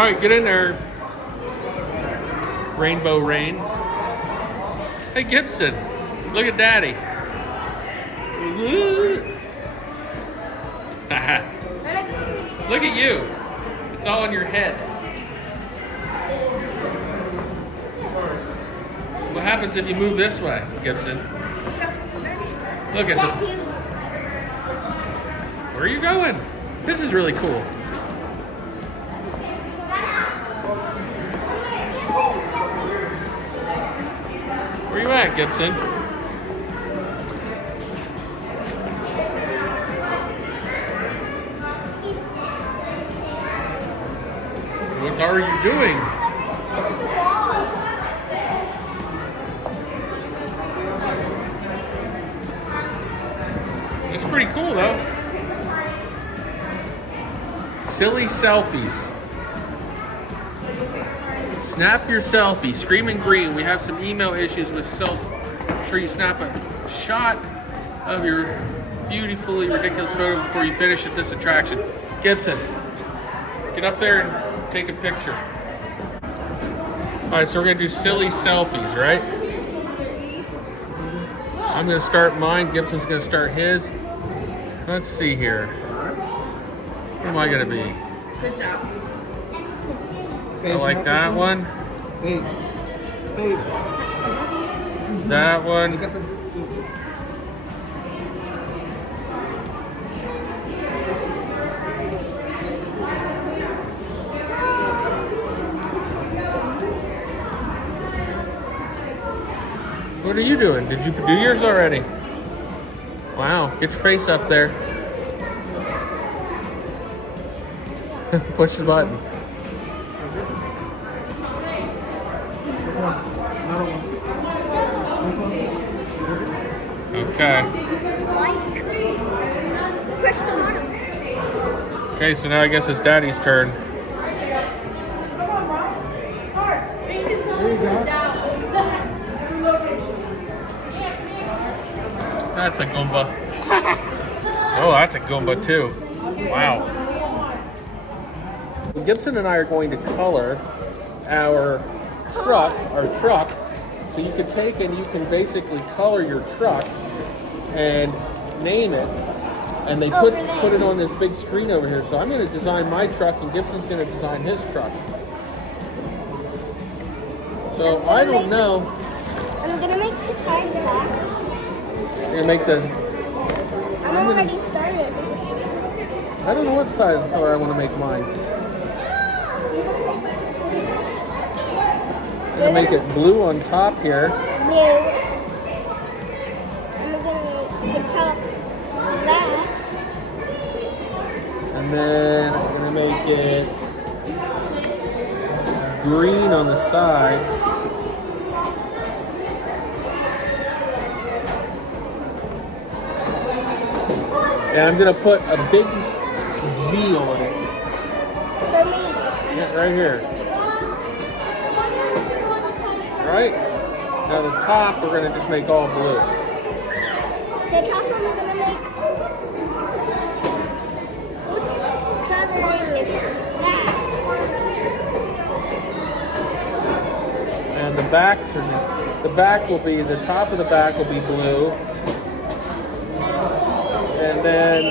right, get in there. Rainbow Rain. Hey Gibson, look at Daddy. Look at you. It's all in your head. What happens if you move this way, Gibson? Look at it. Where are you going? This is really cool. Where you at, Gibson? What are you doing? It's pretty cool though. Silly selfies. Snap your selfie. Screaming green. We have some email issues with Make sure you snap a shot of your beautifully ridiculous photo before you finish at this attraction. Gibson, get up there and take a picture. Alright, so we're going to do silly selfies, right? I'm going to start mine. Gibson's going to start his. Let's see here. Who am I going to be? Good job. I like that one. Hey. That one. What are you doing? Did you do yours already? Wow, get your face up there. Push the button. Okay. Okay, so now I guess it's Daddy's turn. That's a Goomba. Oh, that's a Goomba too. Wow. Gibson and I are going to color our truck. So you can take and you can basically color your truck and name it. And they put it on this big screen over here. So I'm going to design my truck and Gibson's going to design his truck. So I don't know. I'm going to make the sides black. You're going to make the... I'm already started. I don't know what side of color I want to make mine. I'm going to make it blue on top here. Blue. I'm going to make the top black. And then I'm going to make it green on the sides. And I'm going to put a big G on it. For me. Yeah, right here. Right? Now the top we're going to just make all blue. The top I'm going to make. Which coloring is that? And the back will be, the top of the back will be blue. And then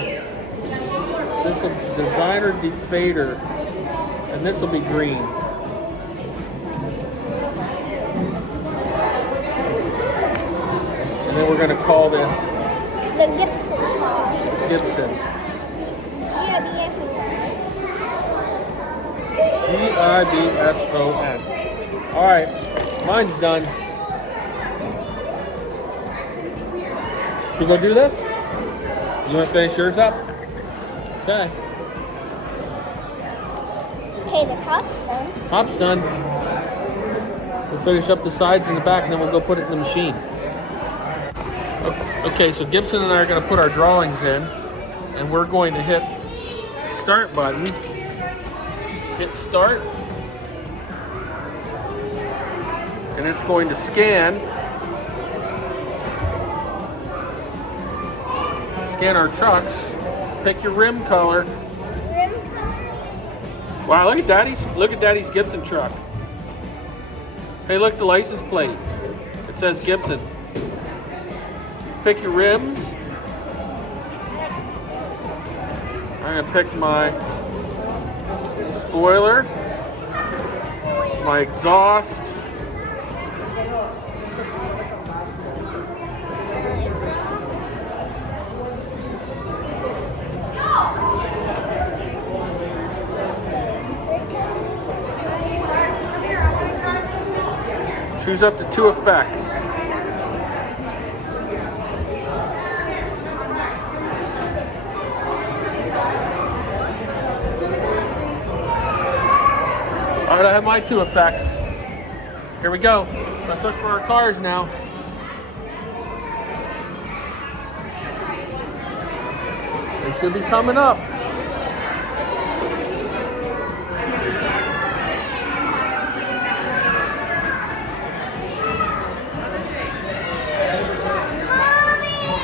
this will designer defader, and this will be green. And then we're going to call this The Gibson car. Gibson. Gibson. All right, mine's done. Should we go do this? You want to finish yours up? Okay. Okay, the top's done. Top's done. We'll finish up the sides and the back, and then we'll go put it in the machine. Okay, so Gibson and I are going to put our drawings in, and we're going to hit start button. Hit start. And it's going to scan our trucks. Pick your rim color. Rim color. Wow, look at Daddy's Gibson truck. Hey, look, the license plate. It says Gibson. Pick your rims. I'm gonna pick my spoiler, my exhaust. Choose up to 2 effects. All right, I have my 2 effects. Here we go. Let's look for our cars now. They should be coming up.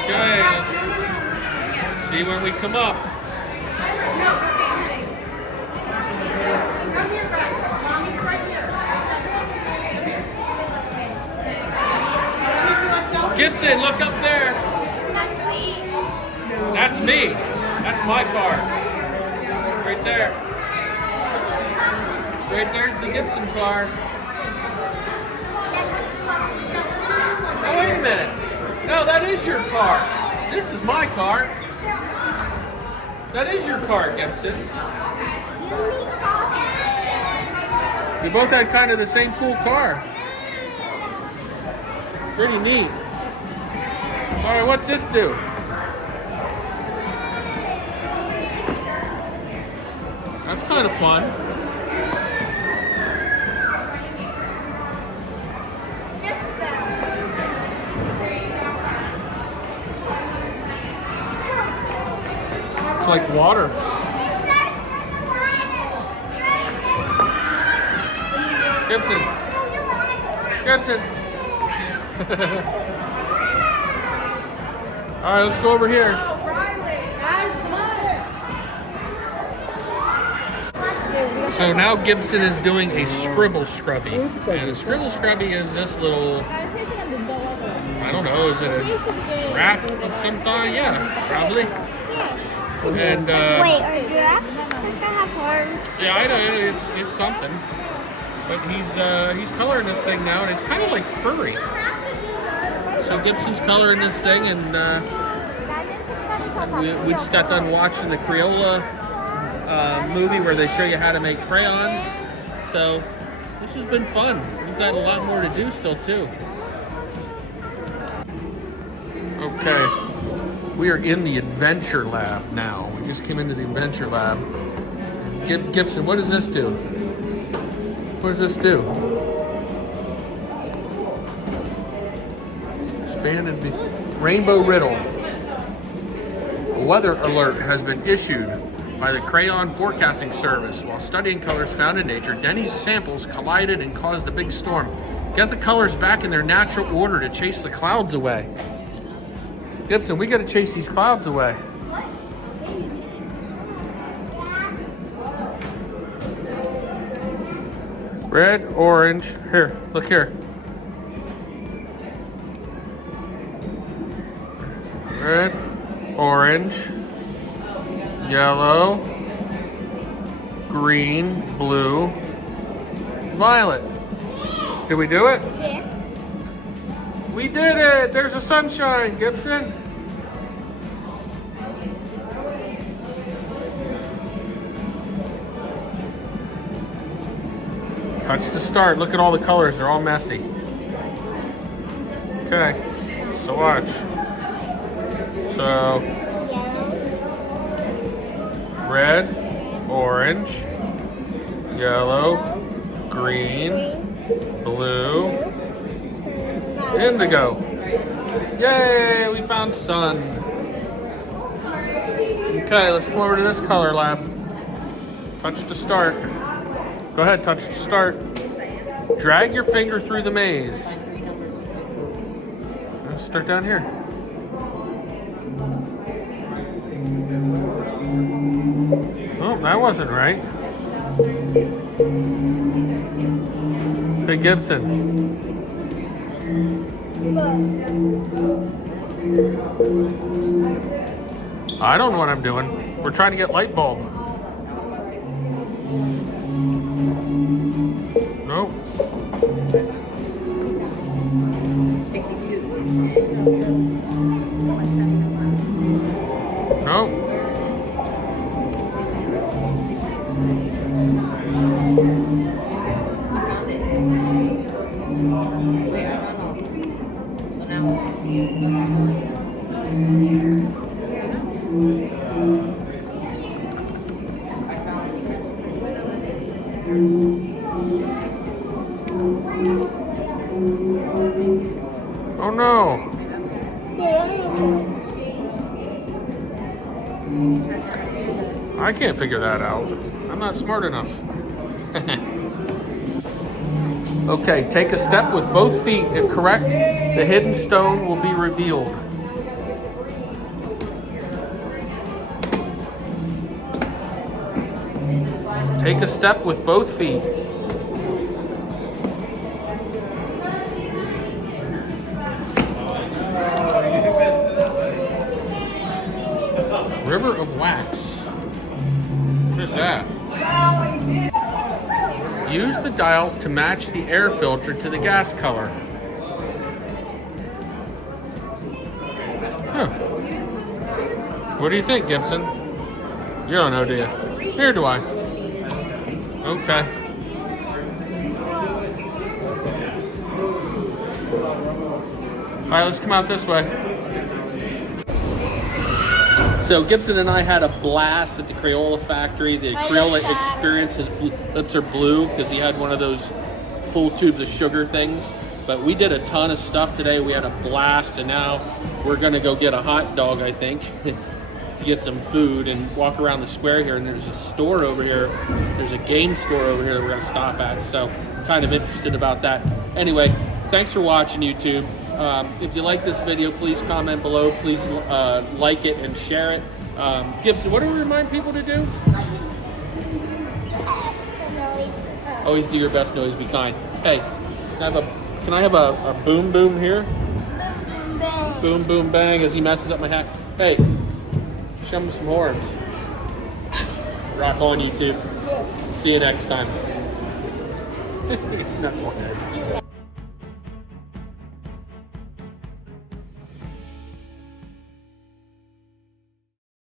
Okay, let's see when we come up. Gibson, look up there. That's me. That's me. That's my car. Right there. Right there's the Gibson car. Oh, wait a minute. No, that is your car. This is my car. That is your car, Gibson. We both had kind of the same cool car. Pretty neat. All right, what's this do? That's kind of fun. It's like water. Gibson. Gibson. All right, let's go over here. So now Gibson is doing a scribble scrubby. And a scribble scrubby is this little, I don't know, is it a giraffe of some kind? Yeah, probably. And Wait, are giraffes supposed to have horns? yeah, I know, it's something. But he's coloring this thing now, and it's kind of like furry. So Gibson's coloring this thing, and we just got done watching the Crayola movie where they show you how to make crayons. So this has been fun. We've got a lot more to do still too. Okay, we are in the adventure lab now. We just came into the adventure lab. Gibson, what does this do? What does this do? Expanded rainbow riddle. A weather alert has been issued by the Crayon Forecasting Service. While studying colors found in nature, Denny's samples collided and caused a big storm. Get the colors back in their natural order to chase the clouds away. Gibson, we gotta chase these clouds away. Red, orange, here, look here. Red, orange, yellow, green, blue, violet. Did we do it? Yeah. We did it! There's the sunshine, Gibson. Touch to start. Look at all the colors. They're all messy. Okay. So watch. So red, orange, yellow, green, blue, indigo. Yay! We found sun. Okay, let's come over to this color lab. Touch to start. Go ahead, touch to start. Drag your finger through the maze. Let's start down here. Oh, that wasn't right. Hey, Gibson. I don't know what I'm doing. We're trying to get light bulb. Nope. 62. Nope. Found it. Wait, I found all. So now I found Oh no. I can't figure that out. I'm not smart enough. Okay, take a step with both feet. If correct, the hidden stone will be revealed. Take a step with both feet. River of wax. What is that? Use the dials to match the air filter to the gas color. Huh. What do you think, Gibson? You don't know, do you? Neither do I. Okay. All right, let's come out this way. So Gibson and I had a blast at the Crayola factory. The Crayola Experience, his lips are blue because he had one of those full tubes of sugar things. But we did a ton of stuff today. We had a blast, and now we're gonna go get a hot dog, I think, to get some food and walk around the square here. And there's a store over here. There's a game store over here that we're gonna stop at. So I'm kind of interested about that. Anyway, thanks for watching, YouTube. If you like this video, please comment below. Please like it and share it. Gibson, what do we remind people to do? Always do your best and always be kind. Hey, can I have a boom boom here? Boom boom bang as he messes up my hat. Hey, show him some horns. Rock on, YouTube. See you next time. Knucklehead.